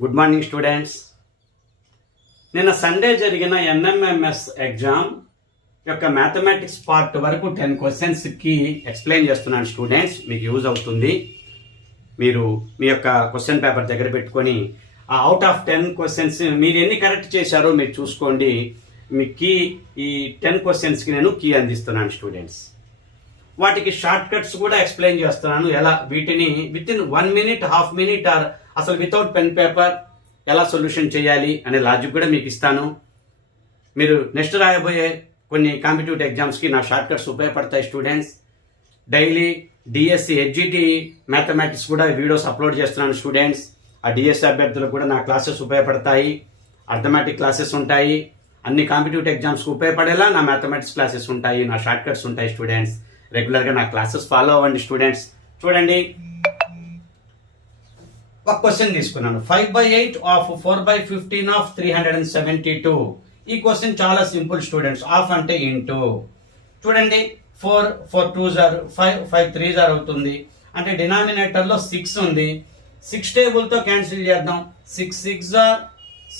Good morning students. నిన్న Sunday జరిగిన NMMS exam యొక్క మ్యాథమెటిక్స్ పార్ట్ వరకు 10 క్వశ్చన్స్కి ఎక్స్ప్లెయిన్ చేస్తున్నాను స్టూడెంట్స్. మీకు యూజ్ అవుతుంది. మీరు మీ యొక్క క్వశ్చన్ పేపర్ దగ్గర పెట్టుకొని ఆ అవుట్ ఆఫ్ 10 క్వశ్చన్స్ మీరు ఎన్ని కరెక్ట్ చేశారో మీరు చూసుకోండి. మీ కీ ఈ 10 క్వశ్చన్స్కి నేను కీ అందిస్తున్నాను స్టూడెంట్స్. వాటికి షార్ట్ కట్స్ కూడా ఎక్స్ప్లెయిన్ చేస్తున్నాను. ఎలా వీటిని with in 1 minute, half minute or అసలు వితౌట్ పెన్ పేపర్ ఎలా సొల్యూషన్ చేయాలి అనే లాజిక్ కూడా మీకు ఇస్తాను. మీరు నెక్స్ట్ రాయబోయే కొన్ని కాంపిటేటివ్ ఎగ్జామ్స్కి నా షార్ట్ కట్స్ ఉపయోగపడతాయి students. Daily DSC HGT mathematics కూడా వీడియోస్ అప్లోడ్ చేస్తున్నాను స్టూడెంట్స్. ఆ డిఎస్సి అభ్యర్థులకు కూడా నా క్లాసెస్ ఉపయోగపడతాయి. అర్థమెటిక్ క్లాసెస్ ఉంటాయి. అన్ని కాంపిటేటివ్ ఎగ్జామ్స్కి ఉపయోగపడేలా నా మ్యాథమెటిక్స్ క్లాసెస్ ఉంటాయి, నా షార్ట్ కట్స్ ఉంటాయి స్టూడెంట్స్. రెగ్యులర్గా నా క్లాసెస్ ఫాలో అవ్వండి స్టూడెంట్స్. చూడండి, ఒక క్వశ్చన్ తీసుకున్నాను. 5/8 ఆఫ్ 4/15 ఆఫ్ 372. ఈ క్వశ్చన్ చాలా సింపుల్ స్టూడెంట్స్. ఆఫ్ అంటే ఇంటూ. చూడండి, 4 2s are 5 3s are అవుతుంది. అంటే డినామినేటర్ లో 6 ఉంది. 6 టేబుల్ తో క్యాన్సిల్ చేద్దాం. 6 6s are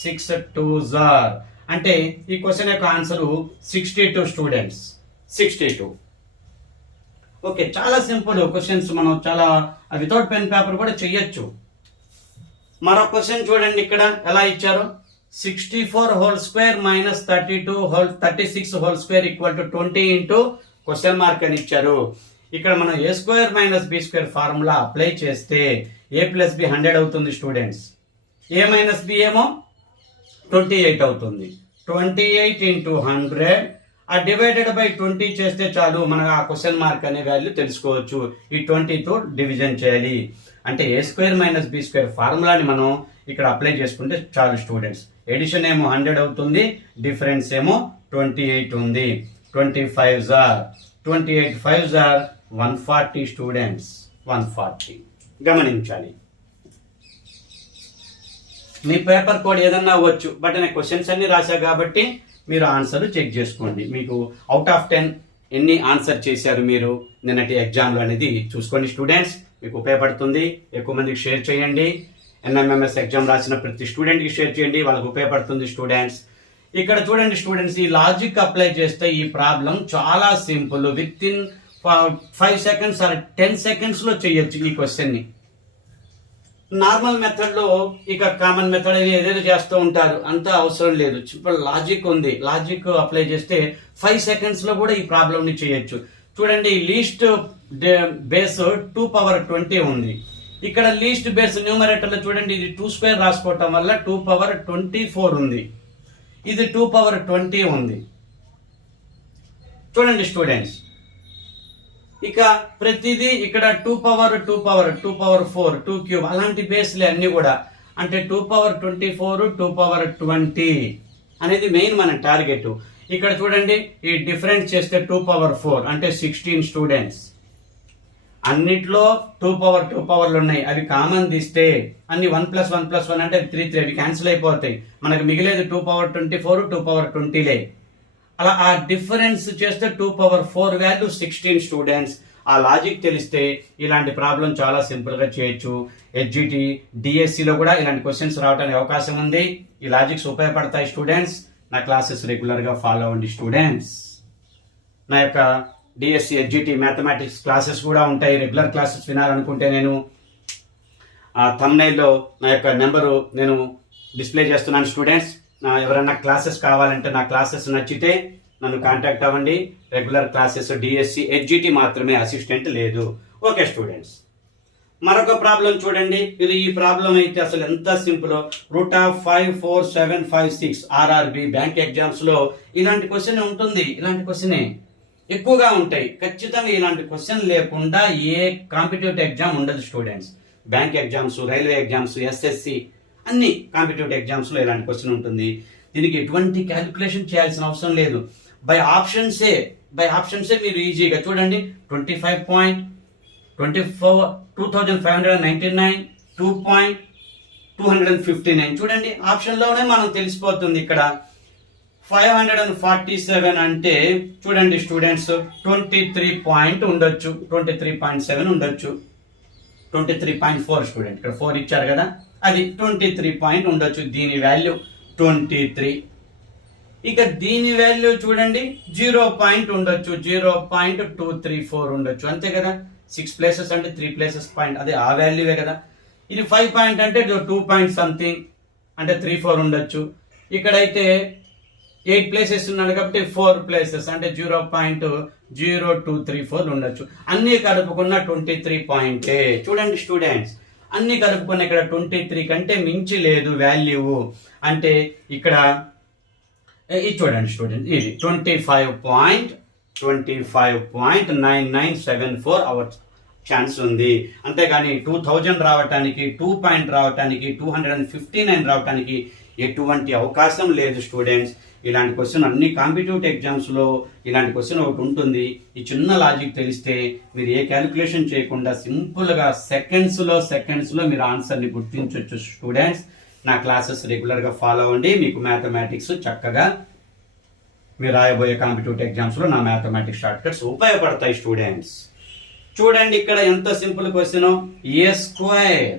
6 2s are. అంటే ఈ క్వశ్చన్ యొక్క ఆన్సర్ 62 స్టూడెంట్స్. 62. ఓకే, చాలా సింపుల్ క్వశ్చన్స్. మనం చాలా వితౌట్ పెన్ పేపర్ కూడా చెయ్యొచ్చు. మరో క్వశ్చన్ చూడండి, ఇక్కడ ఎలా ఇచ్చారు. 64 whole square minus 36 whole square equal to 20 into question mark అని ఇచ్చారు. ఇక్కడ మనం A square minus B square formula apply చేస్తే ఏ ప్లస్ బి 100 అవుతుంది స్టూడెంట్స్. ఏ మైనస్ బి ఏమో 28 అవుతుంది. 28 ఇంటూ 100 ఆ డివైడెడ్ బై 20 చేస్తే చాలు, మనకు ఆ క్వశ్చన్ మార్క్ అనే వాల్యూ తెలుసుకోవచ్చు. ఈ 20తో డివిజన్ చేయాలి. అంటే ఏ స్క్వేర్ మైనస్ బి స్క్వేర్ ఫార్ములాని మనం ఇక్కడ అప్లై చేసుకుంటే చాలు స్టూడెంట్స్. ఎడిషన్ ఏమో 100 అవుతుంది, డిఫరెన్స్ ఏమో 28 ఉంది. 28 5s are 140 స్టూడెంట్స్. 140 గమనించాలి. మీ పేపర్ కోడ్ ఏదన్నా అవ్వచ్చు, బట్ నేను క్వశ్చన్స్ అన్ని రాశా కాబట్టి మీరు ఆన్సర్ చెక్ చేసుకోండి. మీకు అవుట్ ఆఫ్ 10 ఎన్ని ఆన్సర్ చేశారు మీరు నిన్నటి ఎగ్జామ్లో అనేది చూసుకోండి స్టూడెంట్స్. మీకు ఉపయోగపడుతుంది. ఎక్కువ మందికి షేర్ చేయండి. ఎన్ఎంఎంఎస్ ఎగ్జామ్ రాసిన ప్రతి స్టూడెంట్కి షేర్ చేయండి, వాళ్ళకి ఉపయోగపడుతుంది స్టూడెంట్స్. ఇక్కడ చూడండి స్టూడెంట్స్, ఈ లాజిక్ అప్లై చేస్తే ఈ ప్రాబ్లం చాలా simple. Within 5 seconds or 10 seconds లో చేయొచ్చు ఈ క్వశ్చన్ని. నార్మల్ మెథడ్ లో ఇక కామన్ మెథడ్ ఏదేదో చేస్తూ ఉంటారు, అంత అవసరం లేదు. సింపుల్ లాజిక్ ఉంది. లాజిక్ అప్లై చేస్తే 5 seconds లో కూడా ఈ ప్రాబ్లం ని చేయొచ్చు. చూడండి, లీస్ట్ బేస్ 2/20 ఉంది. ఇక్కడ లీస్ట్ బేస్ న్యూమరేటర్ లో చూడండి, ఇది 2 స్క్వేర్ రాసుకోవటం వల్ల 2/24 ఉంది. ఇది 2/20 ఉంది. చూడండి స్టూడెంట్స్, ఇక ప్రతిదీ ఇక్కడ 2/4 2³ అలాంటి బేస్లే అన్ని కూడా. అంటే 2/24 2/20 అనేది మెయిన్ మన టార్గెట్. ఇక్కడ చూడండి, ఈ డిఫరెన్స్ చేస్తే 2/4 అంటే 16 స్టూడెంట్స్. అన్నిట్లో 2/2 ఉన్నాయి. అవి కామన్ తీస్తే అన్ని 1 + 1 + 1 అంటే 3 అవి క్యాన్సిల్ అయిపోతాయి. మనకు మిగిలేదు 2/24 2/20లే. అలా ఆ డిఫరెన్స్ చేస్తే 2/4 వాల్యూ 16 స్టూడెంట్స్. ఆ లాజిక్ తెలిస్తే ఇలాంటి ప్రాబ్లం చాలా సింపుల్ గా చేయొచ్చు. హెచ్జిటి డిఎస్సిలో కూడా ఇలాంటి క్వశ్చన్స్ రావడానికి అవకాశం ఉంది. ఈ లాజిక్స్ ఉపయోగపడతాయి స్టూడెంట్స్. నా క్లాసెస్ రెగ్యులర్ గా ఫాలో అవ్వండి స్టూడెంట్స్. నా యొక్క డిఎస్సి హెచ్జిటి మ్యాథమెటిక్స్ క్లాసెస్ కూడా ఉంటాయి. రెగ్యులర్ క్లాసెస్ వినాలనుకుంటే నేను ఆ థంబ్నెయిల్లో నా యొక్క నెంబరు నేను డిస్ప్లే చేస్తున్నాను స్టూడెంట్స్. ఎవరైనా క్లాసెస్ కావాలంటే, నా క్లాసెస్ నచ్చితే నన్ను కాంటాక్ట్ అవ్వండి. రెగ్యులర్ క్లాసెస్ డిఎస్సి హెచ్జిటి మాత్రమే, అసిస్టెంట్ లేదు. ఓకే స్టూడెంట్స్, మరొక ప్రాబ్లం చూడండి. ఇది ఈ ప్రాబ్లం అయితే అసలు ఎంత సింపుల్. √54756 ఆర్ఆర్బి బ్యాంక్ ఎగ్జామ్స్ లో ఇలాంటి క్వశ్చన్ ఉంటుంది. ఇలాంటి క్వశ్చనే ఎక్కువగా ఉంటాయి. ఖచ్చితంగా ఇలాంటి క్వశ్చన్ లేకుండా ఏ కాంపిటేటివ్ ఎగ్జామ్ ఉండదు students. Bank exams, railway exams, SSC అన్ని కాంపిటేటివ్ ఎగ్జామ్స్ లో ఇలాంటి క్వశ్చన్ ఉంటుంది. దీనికి ఎటువంటి క్యాలిక్యులేషన్ చేయాల్సిన అవసరం లేదు. బై ఆప్షన్సే మీరు ఈజీగా చూడండి. 25.2599 2.259 చూడండి, ఆప్షన్ లోనే మనం తెలిసిపోతుంది. ఇక్కడ 547 అంటే చూడండి స్టూడెంట్స్ 23 పాయింట్ ఉండొచ్చు, 23.7 ఉండొచ్చు. 23.4 స్టూడెంట్, ఇక్కడ 4 ఇచ్చారు కదా, అది 23 పాయింట్ ఉండొచ్చు. దీని వాల్యూ 23. ఇక దీని వాల్యూ చూడండి 0 పాయింట్ ఉండొచ్చు, 0.234 ఉండొచ్చు, అంతే కదా. 6 ప్లేసెస్ అంటే 3 ప్లేసెస్ పాయింట్, అదే ఆ వాల్యూవే కదా. ఇది 5 పాయింట్ అంటే 2 పాయింట్ సంథింగ్ అంటే 34 ఉండొచ్చు. ఇక్కడైతే 8 ప్లేసెస్ ఉన్నాడు కాబట్టి 4 ప్లేసెస్ అంటే 0.0234 ఉండొచ్చు. అన్ని కలుపుకున్న 23 పాయింటే. చూడండి స్టూడెంట్స్, అన్ని కలుపుకున్న ఇక్కడ 23 కంటే మించి లేదు వాల్యూ. అంటే ఇక్కడ ఇది చూడండి స్టూడెంట్, ఇది 25.9974 అవర్ ఛాన్స్ ఉంది. అంతేగాని 2000 రావటానికి, 2 పాయింట్ రావటానికి, 259 రావటానికి ఎటువంటి అవకాశం లేదు స్టూడెంట్స్. ఇలాంటి క్వశ్చన్ అన్ని కాంపిటేటివ్ ఎగ్జామ్స్లో ఇలాంటి క్వశ్చన్ ఒకటి ఉంటుంది. ఈ చిన్న లాజిక్ తెలిస్తే మీరు ఏ క్యాలిక్యులేషన్ చేయకుండా సింపుల్గా సెకండ్స్లో మీరు ఆన్సర్ని గుర్తించవచ్చు స్టూడెంట్స్. నా క్లాసెస్ రెగ్యులర్గా ఫాలో అవ్వండి. మీకు మ్యాథమెటిక్స్ చక్కగా మీరు రాయబోయే కాంపిటేటివ్ ఎగ్జామ్స్లో నా మ్యాథమెటిక్స్ షార్ట్ కట్స్ ఉపయోగపడతాయి స్టూడెంట్స్. చూడండి ఇక్కడ ఎంత సింపుల్ క్వశ్చన్. ఏ స్క్వేర్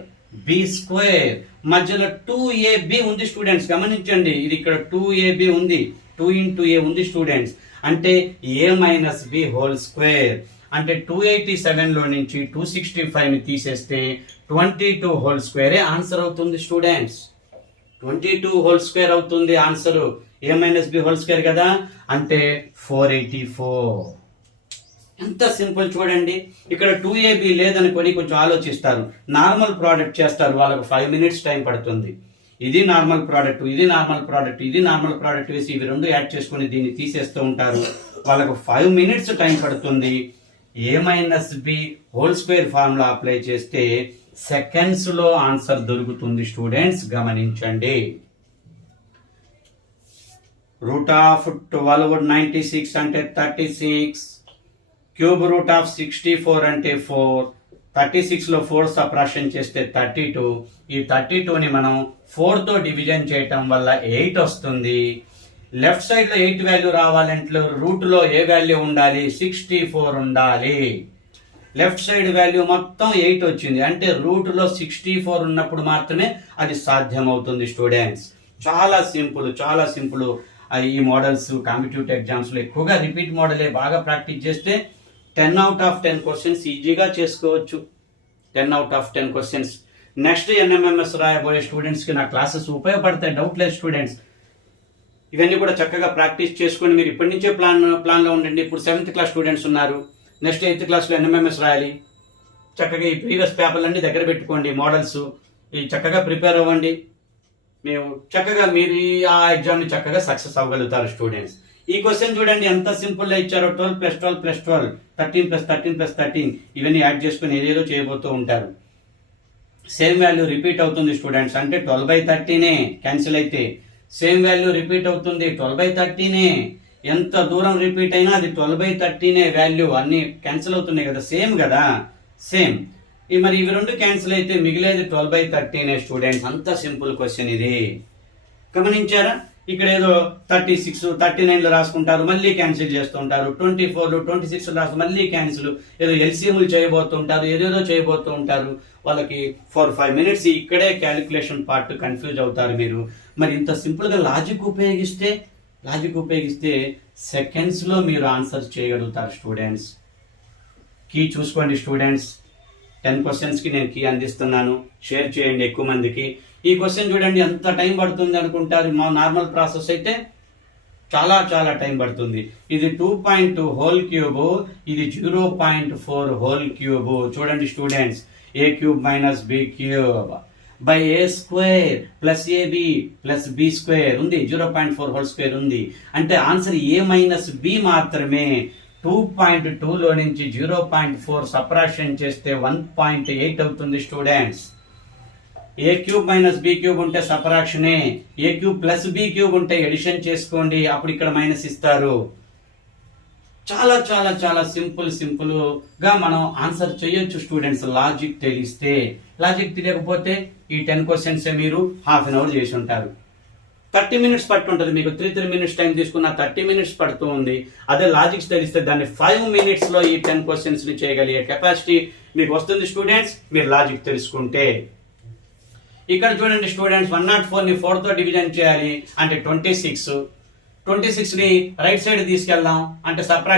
బి స్క్వేర్ మధ్యలో 2ab ఉంది స్టూడెంట్స్, గమనించండి. ఇది ఇక్కడ 2ab ఉంది, 2 into a ఉంది స్టూడెంట్స్. అంటే a minus B whole square అంటే 287 లో నుంచి 265 ని తీసేస్తే 22 హోల్ స్క్వేరే ఆన్సర్ అవుతుంది స్టూడెంట్స్. 22 హోల్ స్క్వేర్ అవుతుంది answer. a minus B whole square కదా, అంటే 484. ఎంత సింపుల్ చూడండి. ఇక్కడ 2ab లేదనుకొని కొంచెం ఆలోచిస్తారు, నార్మల్ ప్రోడక్ట్ చేస్తారు, వాళ్ళకు 5 minutes టైం పడుతుంది. ఇది నార్మల్ ప్రోడక్ట్, ఇది నార్మల్ ప్రోడక్ట్, ఇది నార్మల్ ప్రోడక్ట్ వేసి ఇవి రెండు యాడ్ చేసుకొని దీన్ని తీసేస్తూ ఉంటారు. వాళ్ళకు 5 minutes టైం పడుతుంది. a minus B whole square formula apply చేస్తే సెకండ్స్ లో ఆన్సర్ దొరుకుతుంది స్టూడెంట్స్, గమనించండి. √1296 అంటే 36, క్యూబ్ రూట్ ఆఫ్ 64 అంటే 4, 36 లో 4 సబ్ట్రాక్షన్ చేస్తే 32. ఈ 32ని మనం 4 తో డివిజన్ చేయటం వల్ల 8 వస్తుంది. లెఫ్ట్ సైడ్ లో 8 వాల్యూ రావాలంటే రూట్ లో ఏ వాల్యూ ఉండాలి, 64 ఉండాలి. లెఫ్ట్ సైడ్ వాల్యూ మొత్తం 8 వచ్చింది, అంటే రూట్ లో 64 ఉన్నప్పుడు మాత్రమే అది సాధ్యం అవుతుంది స్టూడెంట్స్. చాలా సింపుల్. ఈ మోడల్స్ కాంపిటేటివ్ ఎగ్జామ్స్ లో ఎక్కువగా రిపీట్ మోడలే బాగా ప్రాక్టీస్ చేస్తే 10 out of 10 క్వశ్చన్స్ ఈజీగా చేసుకోవచ్చు. 10 out of 10 questions. Next NMMS రాయబోయే స్టూడెంట్స్ కి నా క్లాసెస్ ఉపయోగపడతాయి, డౌట్ లేదు స్టూడెంట్స్. ఇవన్నీ కూడా చక్కగా ప్రాక్టీస్ చేసుకొని మీరు ఇప్పటి నుంచే ప్లాన్ లో ఉండండి. ఇప్పుడు 7th క్లాస్ స్టూడెంట్స్ ఉన్నారు, నెక్స్ట్ 8th క్లాస్లో ఎన్ఎంఎంఎస్ రాయాలి. చక్కగా ఈ ప్రీవియస్ పేపర్లన్నీ దగ్గర పెట్టుకోండి, మోడల్స్ ఈ చక్కగా ప్రిపేర్ అవ్వండి. మీరు ఆ ఎగ్జామ్ ని చక్కగా సక్సెస్ అవ్వగలుగుతారు స్టూడెంట్స్. ఈ క్వశ్చన్ చూడండి ఎంత సింపుల్ గా ఇచ్చారో. 12 + 12 + 12 13 + 13 + 13 ఇవన్నీ యాడ్ చేసుకుని ఏదేదో చేయబోతూ ఉంటారు. సేమ్ వాల్యూ రిపీట్ అవుతుంది స్టూడెంట్స్, అంటే 12/13 క్యాన్సిల్ అయితే సేమ్ వాల్యూ రిపీట్ అవుతుంది 12/13. ఎంత దూరం రిపీట్ అయినా అది 12/13 వాల్యూ. అన్ని క్యాన్సిల్ అవుతున్నాయి కదా, సేమ్ కదా, సేమ్. మరి ఇవి రెండు క్యాన్సిల్ అయితే మిగిలేది 12/13 స్టూడెంట్స్. అంత సింపుల్ క్వశ్చన్ ఇది, గమనించారా? ఇక్కడ ఏదో 36 39 రాసుకుంటారు, మళ్ళీ క్యాన్సిల్ చేస్తుంటారు. 24 26 రాసు మళ్ళీ క్యాన్సిల్, ఏదో ఎల్సిఎంలు చేయబోతుంటారు, ఏదేదో చేయబోతూ ఉంటారు. వాళ్ళకి 4-5 minutes ఇక్కడే క్యాలిక్యులేషన్ పార్ట్ కన్ఫ్యూజ్ అవుతారు మీరు. మరి ఇంత సింపుల్ గా లాజిక్ ఉపయోగిస్తే సెకండ్స్ లో మీరు ఆన్సర్ చేయగలుగుతారు స్టూడెంట్స్. కీ చూసుకోండి స్టూడెంట్స్. 10 questions కి నేను కీ అందిస్తున్నాను, షేర్ చేయండి ఎక్కువ మందికి. ఈ క్వశ్చన్ చూడండి ఎంత టైం పడుతుంది అనుకుంటారు. మా నార్మల్ ప్రాసెస్ అయితే చాలా టైం పడుతుంది. ఇది 2.2 హోల్ క్యూబ్, ఇది 0.4 హోల్ క్యూబ్. చూడండి students, a³ - b³ by a² + ab + b² ఉంది, 0.4 హోల్ స్క్వేర్ ఉంది. అంటే ఆన్సర్ a - b మాత్రమే. 2.2 లో నుంచి 0.4 సబ్ట్రాక్షన్ చేస్తే 1.8 అవుతుంది స్టూడెంట్స్. a³ - b³ ఉంటే సబ్ట్రాక్షనే, a³ + b³ ఉంటే ఎడిషన్ చేసుకోండి, అప్పుడు ఇక్కడ మైనస్ ఇస్తారు. చాలా సింపుల్ గా మనం ఆన్సర్ చేయొచ్చు స్టూడెంట్స్, లాజిక్ తెలిస్తే. లాజిక్ తెలియకపోతే ఈ 10 questions మీరు ½ an hour చేసి ఉంటారు. 30 minutes పట్టు ఉంటుంది మీకు. 3 minutes టైం తీసుకున్న 30 minutes పడుతూ ఉంది. అదే లాజిక్స్ తెలిస్తే దాన్ని 5 minutes లో ఈ 10 questions ని చేయగలిగే కెపాసిటీ మీకు వస్తుంది స్టూడెంట్స్, మీరు లాజిక్ తెలుసుకుంటే. ఇక్కడ చూడండి స్టూడెంట్స్, 104 ని 4 తో డివిజన్ చేయాలి అంటే 26. 26 ని రైట్ సైడ్ తీసుకెళ్దాం అంటే సబ్ట్రాక్ట్